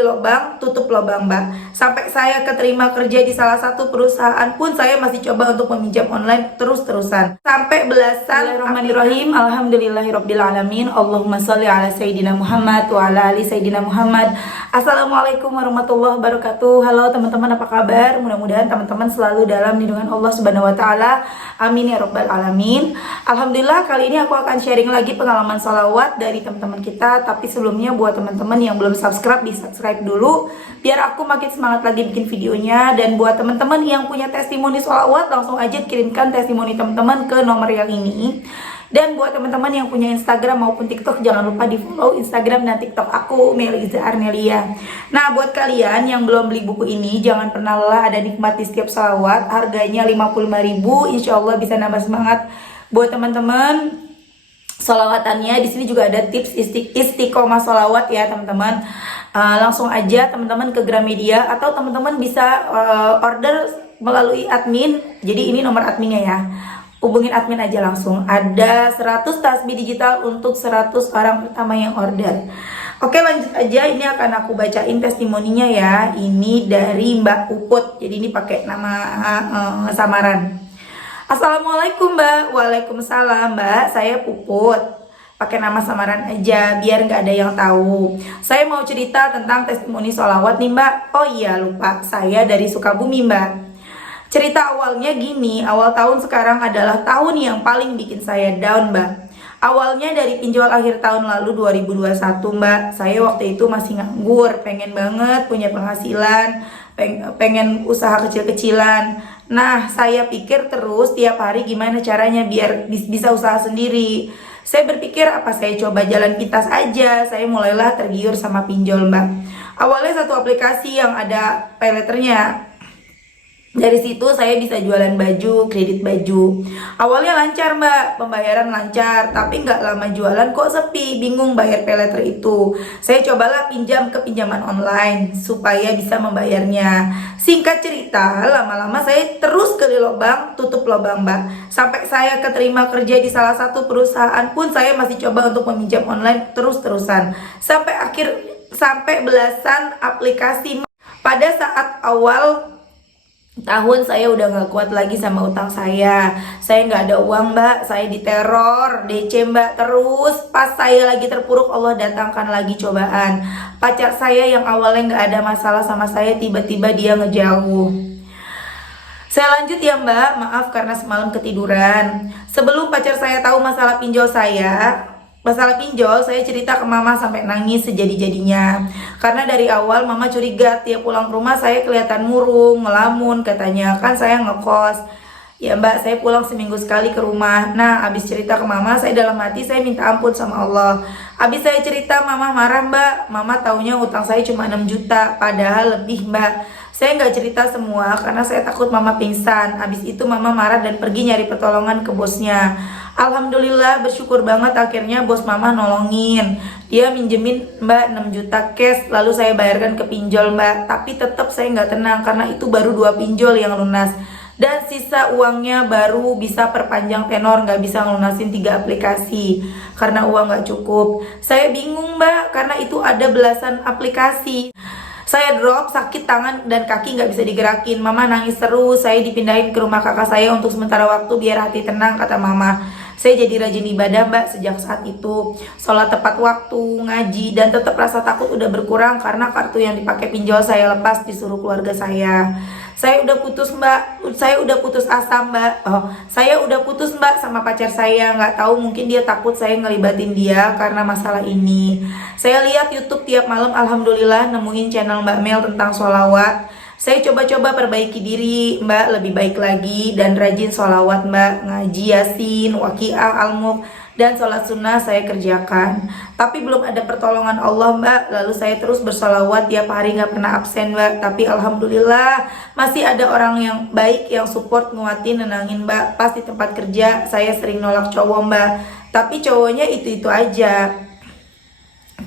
gali lubang, tutup lubang mbak. Sampai saya keterima kerja di salah satu perusahaan pun saya masih coba untuk meminjam online terus-terusan. Sampai belasan. Bismillahirrahmanirrahim. Alhamdulillahirrabbilalamin. Allahumma sholli ala Sayyidina Muhammad wa ala ali Sayyidina Muhammad. Assalamualaikum warahmatullahi wabarakatuh. Halo teman-teman, apa kabar? Mudah-mudahan teman-teman selalu dalam lindungan Allah Subhanahu wa taala. Amin ya rabbal alamin. Alhamdulillah, kali ini aku akan sharing lagi pengalaman sholawat dari teman-teman kita. Tapi sebelumnya buat teman-teman yang belum subscribe, di subscribe dulu biar aku makin semangat lagi bikin videonya. Dan buat teman-teman yang punya testimoni sholawat, langsung aja kirimkan testimoni teman-teman ke nomor yang ini. Dan buat teman-teman yang punya Instagram maupun TikTok, jangan lupa di follow Instagram dan TikTok aku, Meliza Arnelia. Nah, buat kalian yang belum beli buku ini, jangan pernah lelah ada nikmat di setiap sholawat. Harganya 55.000, insya Allah bisa nambah semangat buat teman-teman sholawatannya. Di sini juga ada tips istiqomah sholawat ya teman-teman. Langsung aja teman-teman ke Gramedia atau teman-teman bisa order melalui admin. Jadi ini nomor adminnya ya. Hubungin admin aja langsung. Ada 100 tasbih digital untuk 100 orang pertama yang order. Oke, lanjut aja. Ini akan aku bacain testimoninya ya. Ini dari Mbak Puput. Jadi ini pakai nama samaran. Assalamualaikum Mbak. Waalaikumsalam Mbak. Saya Puput. Pakai nama samaran aja biar nggak ada yang tahu. Saya mau cerita tentang testimoni sholawat nih Mbak. Oh iya lupa. Saya dari Sukabumi Mbak. Cerita awalnya gini, awal tahun sekarang adalah tahun yang paling bikin saya down mbak. Awalnya dari pinjol akhir tahun lalu 2021 mbak. Saya waktu itu masih nganggur, pengen banget punya penghasilan, pengen usaha kecil-kecilan. Nah saya pikir terus tiap hari gimana caranya biar bisa usaha sendiri. Saya berpikir apa saya coba jalan pintas aja. Saya mulailah tergiur sama pinjol mbak. Awalnya satu aplikasi yang ada pay letternya. Dari situ saya bisa jualan baju, kredit baju. Awalnya lancar mbak, pembayaran lancar. Tapi nggak lama jualan kok sepi, bingung bayar pay letter itu. Saya cobalah pinjam ke pinjaman online supaya bisa membayarnya. Singkat cerita, lama-lama saya terus gali lubang, tutup lubang mbak. Sampai saya keterima kerja di salah satu perusahaan pun saya masih coba untuk meminjam online terus-terusan. Sampai belasan aplikasi. Pada saat awal tahun saya udah gak kuat lagi sama utang saya nggak ada uang mbak, saya diteror DC mbak. Terus pas saya lagi terpuruk Allah datangkan lagi cobaan. Pacar saya yang awalnya gak ada masalah sama saya, tiba-tiba dia ngejauh. Saya lanjut ya mbak, maaf karena semalam ketiduran. Sebelum pacar saya tahu masalah pinjol saya cerita ke mama sampai nangis sejadi-jadinya. Karena dari awal mama curiga tiap pulang ke rumah saya kelihatan murung, ngelamun, katanya kan saya ngekos. Ya mbak, saya pulang seminggu sekali ke rumah. Nah, abis cerita ke mama, saya dalam hati saya minta ampun sama Allah. Abis saya cerita, mama marah mbak. Mama taunya utang saya cuma 6 juta, padahal lebih mbak. Saya nggak cerita semua karena saya takut mama pingsan. Abis itu mama marah dan pergi nyari pertolongan ke bosnya. Alhamdulillah bersyukur banget akhirnya bos mama nolongin. Dia minjemin mbak 6 juta cash, lalu saya bayarkan ke pinjol mbak. Tapi tetap saya nggak tenang karena itu baru 2 pinjol yang lunas. Dan sisa uangnya baru bisa perpanjang tenor, nggak bisa ngelunasin 3 aplikasi karena uang nggak cukup. Saya bingung mbak karena itu ada belasan aplikasi. Saya drop, sakit tangan dan kaki nggak bisa digerakin. Mama nangis terus. Saya dipindahin ke rumah kakak saya untuk sementara waktu biar hati tenang, kata mama. Saya jadi rajin ibadah mbak sejak saat itu. Sholat tepat waktu, ngaji, dan tetap rasa takut udah berkurang karena kartu yang dipakai pinjol saya lepas disuruh keluarga saya. Saya udah putus mbak, saya udah putus asa mbak. Saya udah putus mbak sama pacar saya. Nggak tahu mungkin dia takut saya ngelibatin dia karena masalah ini. Saya lihat YouTube tiap malam, alhamdulillah nemuin channel Mbak Mel tentang sholawat. Saya coba-coba perbaiki diri mbak, lebih baik lagi dan rajin sholawat mbak, ngaji yasin, waqiah, al-mulk, dan sholat sunnah saya kerjakan. Tapi belum ada pertolongan Allah mbak. Lalu saya terus bersholawat tiap hari, nggak pernah absen mbak. Tapi alhamdulillah masih ada orang yang baik yang support, nguatin, nenangin mbak. Pas di tempat kerja saya sering nolak cowok mbak, tapi cowoknya itu aja.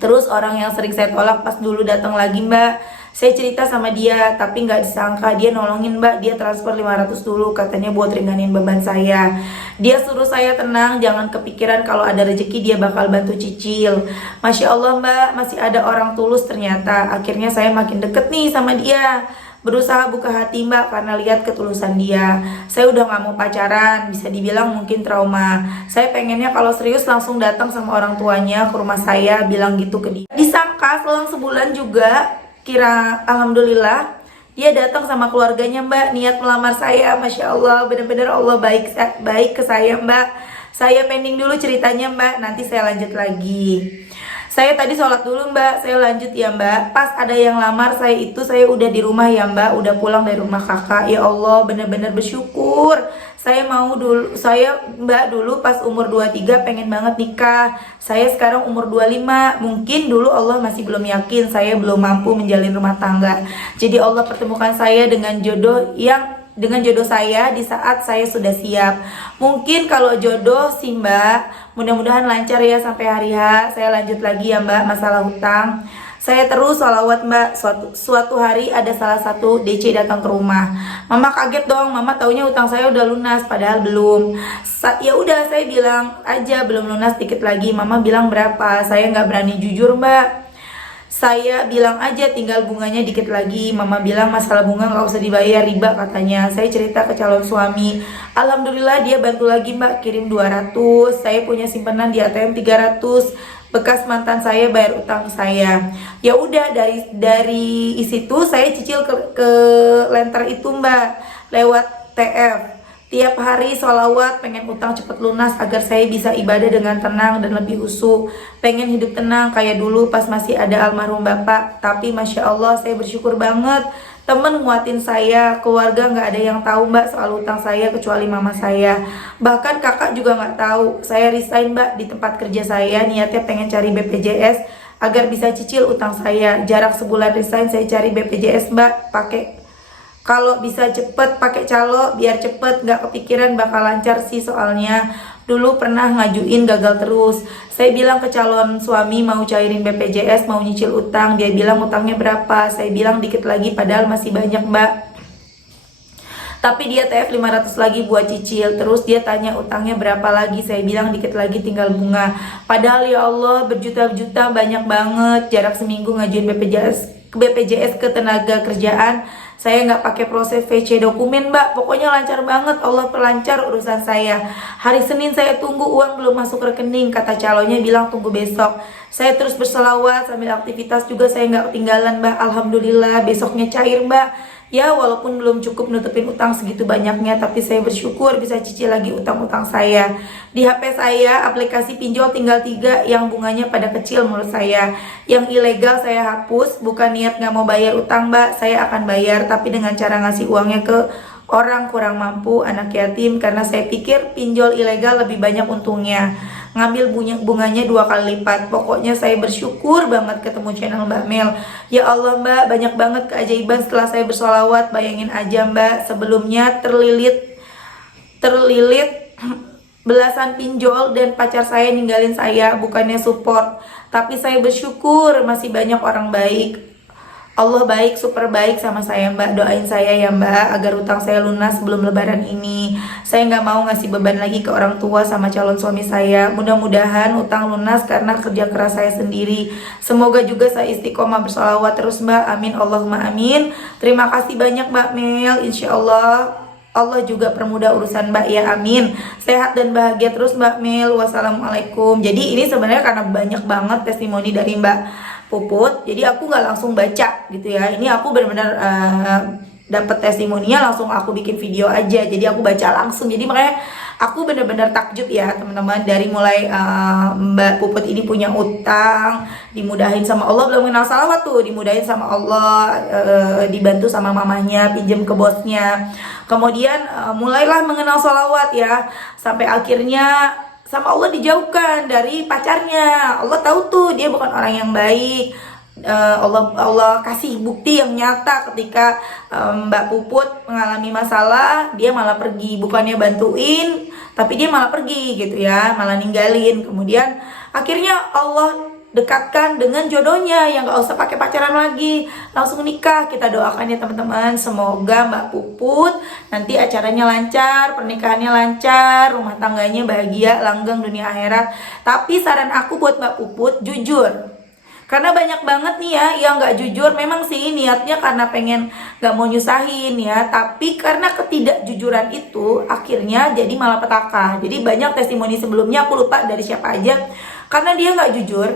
Terus orang yang sering saya tolak pas dulu datang lagi mbak. Saya cerita sama dia, tapi nggak disangka dia nolongin mbak. Dia transfer 500 dulu, katanya buat ringanin beban saya. Dia suruh saya tenang, jangan kepikiran kalau ada rezeki dia bakal bantu cicil. Masya Allah mbak, masih ada orang tulus ternyata. Akhirnya saya makin deket nih sama dia, berusaha buka hati mbak karena lihat ketulusan dia. Saya udah gak mau pacaran, bisa dibilang mungkin trauma. Saya pengennya kalau serius langsung datang sama orang tuanya ke rumah saya, bilang gitu ke dia. Disangka selang sebulan juga, alhamdulillah dia datang sama keluarganya mbak, niat melamar saya. Masya Allah, bener-bener Allah baik ke saya mbak. Saya pending dulu ceritanya mbak, nanti saya lanjut lagi. Saya tadi sholat dulu mbak, saya lanjut ya mbak. Pas ada yang lamar saya itu, saya udah di rumah ya mbak, udah pulang dari rumah kakak. Ya Allah, bener-bener bersyukur. Saya mau dulu, saya mbak dulu pas umur 23 pengen banget nikah. Saya sekarang umur 25, mungkin dulu Allah masih belum yakin, saya belum mampu menjalin rumah tangga. Jadi Allah pertemukan saya dengan jodoh saya di saat saya sudah siap. Mungkin kalau jodoh sih mbak, mudah-mudahan lancar ya sampai hari H. Saya lanjut lagi ya mbak, masalah hutang. Saya terus sholawat mbak. Suatu hari ada salah satu DC datang ke rumah. Mama kaget dong, mama taunya hutang saya udah lunas, padahal belum. Ya udah, saya bilang aja belum lunas, dikit lagi. Mama bilang berapa, saya nggak berani jujur mbak. Saya bilang aja tinggal bunganya dikit lagi. Mama bilang masalah bunga nggak usah dibayar, riba katanya. Saya cerita ke calon suami. Alhamdulillah dia bantu lagi mbak, kirim 200. Saya punya simpanan di ATM 300. Bekas mantan saya bayar utang saya. Ya udah, dari situ saya cicil ke lenter itu mbak, lewat TF. Tiap hari sholawat, pengen utang cepet lunas agar saya bisa ibadah dengan tenang dan lebih khusyuk. Pengen hidup tenang kayak dulu pas masih ada almarhum bapak. Tapi Masya Allah saya bersyukur banget, temen nguatin saya, keluarga nggak ada yang tahu mbak soal utang saya kecuali mama saya. Bahkan kakak juga nggak tahu. Saya resign mbak di tempat kerja saya, niatnya pengen cari BPJS agar bisa cicil utang saya. Jarak sebulan resign saya cari BPJS mbak, kalau bisa cepet pakai calo biar cepet, nggak kepikiran bakal lancar sih soalnya dulu pernah ngajuin gagal terus. Saya bilang ke calon suami mau cairin BPJS, mau nyicil utang. Dia bilang utangnya berapa, saya bilang dikit lagi padahal masih banyak mbak. Tapi dia TF 500 lagi buat cicil. Terus dia tanya utangnya berapa lagi, saya bilang dikit lagi tinggal bunga. Padahal ya Allah berjuta-juta banyak banget. Jarak seminggu ngajuin BPJS ke tenaga kerjaan. Saya nggak pakai proses VC dokumen mbak, pokoknya lancar banget. Allah pelancar urusan saya. Hari Senin saya tunggu, uang belum masuk rekening, kata calonnya bilang tunggu besok. Saya terus berselawat sambil aktivitas juga, saya nggak ketinggalan mbak. Alhamdulillah besoknya cair mbak. Ya walaupun belum cukup nutupin utang segitu banyaknya, tapi saya bersyukur bisa cicil lagi utang-utang saya. Di HP saya aplikasi pinjol tinggal 3 yang bunganya pada kecil menurut saya. Yang ilegal saya hapus, bukan niat nggak mau bayar utang mbak, saya akan bayar tapi dengan cara ngasih uangnya ke orang kurang mampu, anak yatim, karena saya pikir pinjol ilegal lebih banyak untungnya. Ngambil bunganya 2 kali lipat. Pokoknya saya bersyukur banget ketemu channel Mbak Mel. Ya Allah mbak, banyak banget keajaiban setelah saya bersolawat. Bayangin aja mbak, sebelumnya terlilit belasan pinjol dan pacar saya ninggalin saya, bukannya support. Tapi saya bersyukur masih banyak orang baik. Allah baik, super baik sama saya mbak. Doain saya ya mbak agar utang saya lunas sebelum lebaran ini. Saya nggak mau ngasih beban lagi ke orang tua sama calon suami saya. Mudah-mudahan utang lunas karena kerja keras saya sendiri. Semoga juga saya istiqomah bersolawat terus mbak. Amin Allahumma amin. Terima kasih banyak mbak Mel. Insya Allah Allah juga permudah urusan mbak ya, amin. Sehat dan bahagia terus mbak Mel. Wassalamualaikum. Jadi ini sebenarnya karena banyak banget testimoni dari mbak Puput, jadi aku nggak langsung baca gitu ya. Ini aku benar-benar dapat testimoninya, langsung aku bikin video aja. Jadi aku baca langsung. Jadi makanya aku benar-benar takjub ya teman-teman. Dari mulai Mbak Puput ini punya utang, dimudahin sama Allah, belum kenal salawat tuh, dimudahin sama Allah, dibantu sama mamanya, pinjam ke bosnya. Kemudian mulailah mengenal salawat ya, sampai akhirnya sama Allah dijauhkan dari pacarnya. Allah tahu tuh dia bukan orang yang baik. Allah kasih bukti yang nyata ketika Mbak Puput mengalami masalah, dia malah pergi, bukannya bantuin, tapi dia malah pergi gitu ya, malah ninggalin. Kemudian akhirnya Allah dekatkan dengan jodohnya, yang gak usah pakai pacaran lagi, langsung nikah. Kita doakan ya teman-teman, semoga Mbak Puput nanti acaranya lancar, pernikahannya lancar, rumah tangganya bahagia, langgeng dunia akhirat. Tapi saran aku buat Mbak Puput, jujur. Karena banyak banget nih ya yang gak jujur. Memang sih niatnya karena pengen gak mau nyusahin ya, tapi karena ketidakjujuran itu akhirnya jadi malapetaka. Jadi banyak testimoni sebelumnya, aku lupa dari siapa aja, karena dia gak jujur,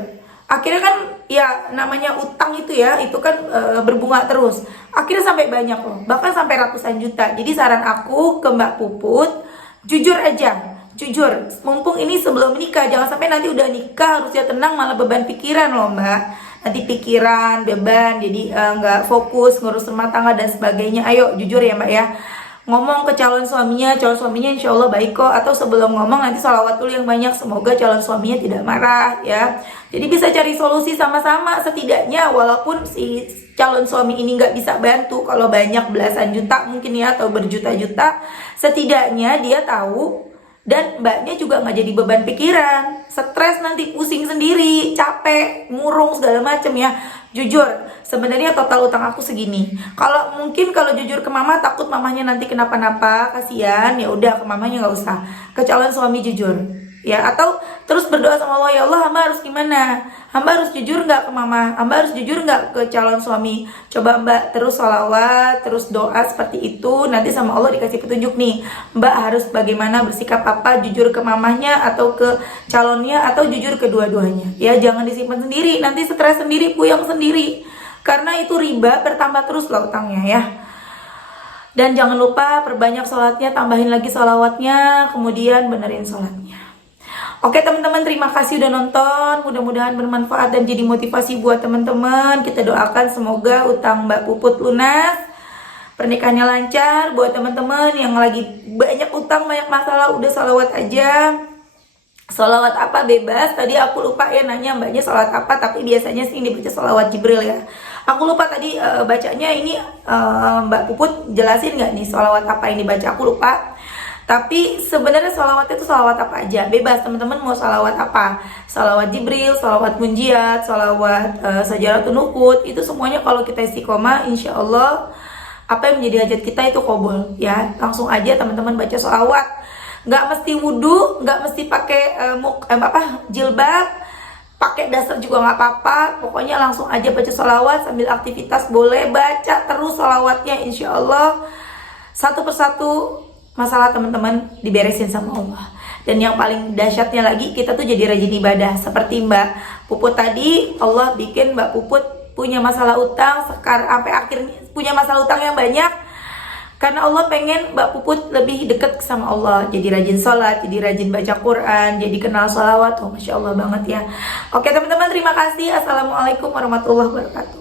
akhirnya kan ya namanya utang itu ya, itu kan berbunga terus. Akhirnya sampai banyak loh, bahkan sampai ratusan juta. Jadi saran aku ke Mbak Puput, jujur aja. Jujur, mumpung ini sebelum nikah, jangan sampai nanti udah nikah harusnya tenang malah beban pikiran loh Mbak. Nanti pikiran, beban, jadi nggak fokus ngurus rumah tangga dan sebagainya. Ayo jujur ya Mbak ya. Ngomong ke calon suaminya insya Allah baik kok. Atau sebelum ngomong nanti sholawat dulu yang banyak, semoga calon suaminya tidak marah ya. Jadi bisa cari solusi sama-sama, setidaknya walaupun si calon suami ini nggak bisa bantu kalau banyak belasan juta mungkin ya, atau berjuta-juta, setidaknya dia tahu. Dan mbaknya juga nggak jadi beban pikiran, stres nanti, pusing sendiri, capek, murung segala macem ya. Jujur, sebenarnya total utang aku segini. Kalau jujur ke mama, takut mamanya nanti kenapa-napa, kasihan, ya udah ke mamanya nggak usah. Ke calon suami jujur ya, atau terus berdoa sama Allah, ya Allah hamba harus gimana, hamba harus jujur nggak ke mama, hamba harus jujur nggak ke calon suami. Coba Mbak terus sholawat, terus doa seperti itu, nanti sama Allah dikasih petunjuk nih, Mbak harus bagaimana, bersikap apa, jujur ke mamanya atau ke calonnya, atau jujur kedua-duanya ya. Jangan disimpan sendiri, nanti stres sendiri, puyeng sendiri, karena itu riba, bertambah terus loh utangnya ya. Dan jangan lupa perbanyak sholatnya, tambahin lagi sholawatnya, kemudian benerin sholatnya. Oke teman-teman, terima kasih udah nonton. Mudah-mudahan bermanfaat dan jadi motivasi buat teman-teman. Kita doakan semoga utang Mbak Puput lunas, pernikahannya lancar. Buat teman-teman yang lagi banyak utang, banyak masalah, udah sholawat aja. Sholawat apa bebas. Tadi aku lupa ya nanya mbaknya sholawat apa, tapi biasanya sih dibaca sholawat Jibril ya. Aku lupa tadi bacanya ini, Mbak Puput jelasin nggak nih sholawat apa yang dibaca, aku lupa. Tapi sebenarnya sholawatnya itu sholawat apa aja, bebas teman-teman mau sholawat apa. Sholawat Jibril, sholawat Munjiat, sholawat Sajaratun Nuqut, itu semuanya kalau kita istiqomah, insya Allah apa yang menjadi hajat kita itu qabul ya. Langsung aja teman-teman baca sholawat. Nggak mesti wudhu, nggak mesti pakai jilbab, pakai dasar juga nggak apa-apa. Pokoknya langsung aja baca sholawat sambil aktivitas, boleh baca terus sholawatnya, insya Allah satu persatu masalah teman-teman diberesin sama Allah. Dan yang paling dahsyatnya lagi, kita tuh jadi rajin ibadah. Seperti Mbak Puput tadi, Allah bikin Mbak Puput punya masalah utang, sekarang sampai akhirnya punya masalah utang yang banyak, karena Allah pengen Mbak Puput lebih dekat sama Allah. Jadi rajin sholat, jadi rajin baca Quran, jadi kenal sholawat. Oh Masya Allah banget ya. Oke teman-teman, terima kasih. Assalamualaikum warahmatullahi wabarakatuh.